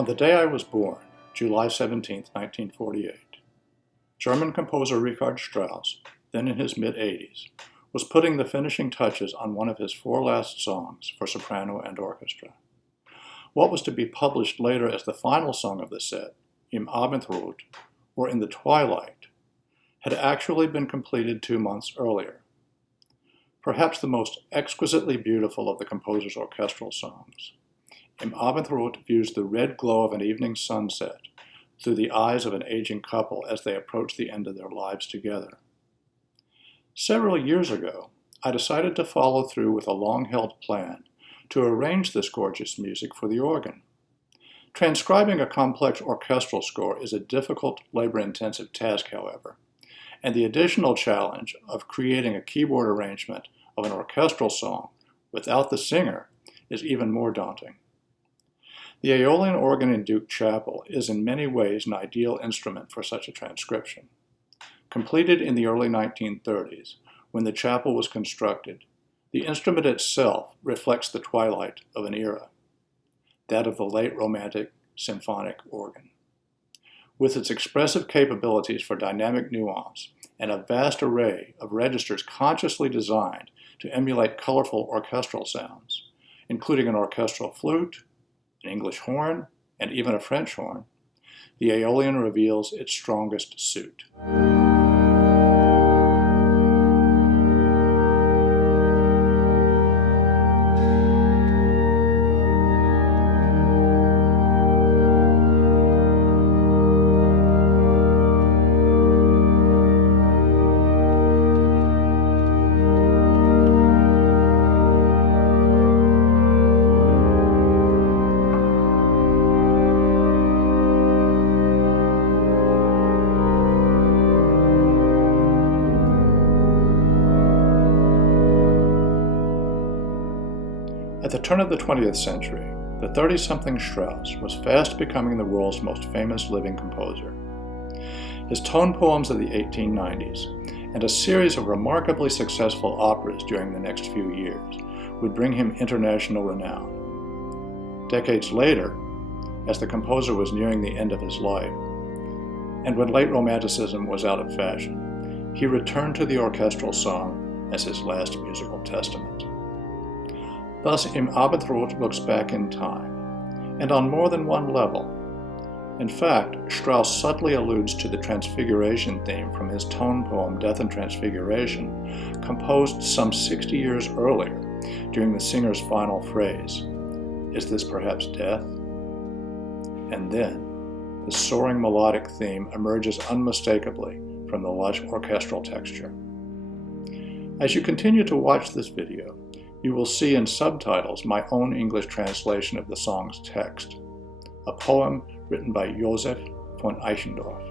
On the day I was born, July 17, 1948, German composer Richard Strauss, then in his mid-80s, was putting the finishing touches on one of his four last songs for soprano and orchestra. What was to be published later as the final song of the set, Im Abendrot, or In the Twilight, had actually been completed 2 months earlier. Perhaps the most exquisitely beautiful of the composer's orchestral songs, Im Abendrot views the red glow of an evening sunset through the eyes of an aging couple as they approach the end of their lives together. Several years ago, I decided to follow through with a long-held plan to arrange this gorgeous music for the organ. Transcribing a complex orchestral score is a difficult, labor-intensive task, however, and the additional challenge of creating a keyboard arrangement of an orchestral song without the singer is even more daunting. The Aeolian organ in Duke Chapel is in many ways an ideal instrument for such a transcription. Completed in the early 1930s, when the chapel was constructed, the instrument itself reflects the twilight of an era, that of the late Romantic symphonic organ. With its expressive capabilities for dynamic nuance and a vast array of registers consciously designed to emulate colorful orchestral sounds, including an orchestral flute, an English horn, and even a French horn, the Aeolian reveals its strongest suit. At the turn of the 20th century, the 30-something Strauss was fast becoming the world's most famous living composer. His tone poems of the 1890s and a series of remarkably successful operas during the next few years would bring him international renown. Decades later, as the composer was nearing the end of his life, and when late Romanticism was out of fashion, he returned to the orchestral song as his last musical testament. Thus, Im Abendrot looks back in time, and on more than one level. In fact, Strauss subtly alludes to the Transfiguration theme from his tone poem Death and Transfiguration, composed some 60 years earlier during the singer's final phrase, "Is this perhaps death?" And then, the soaring melodic theme emerges unmistakably from the lush orchestral texture. As you continue to watch this video, you will see in subtitles my own English translation of the song's text, a poem written by Joseph von Eichendorff.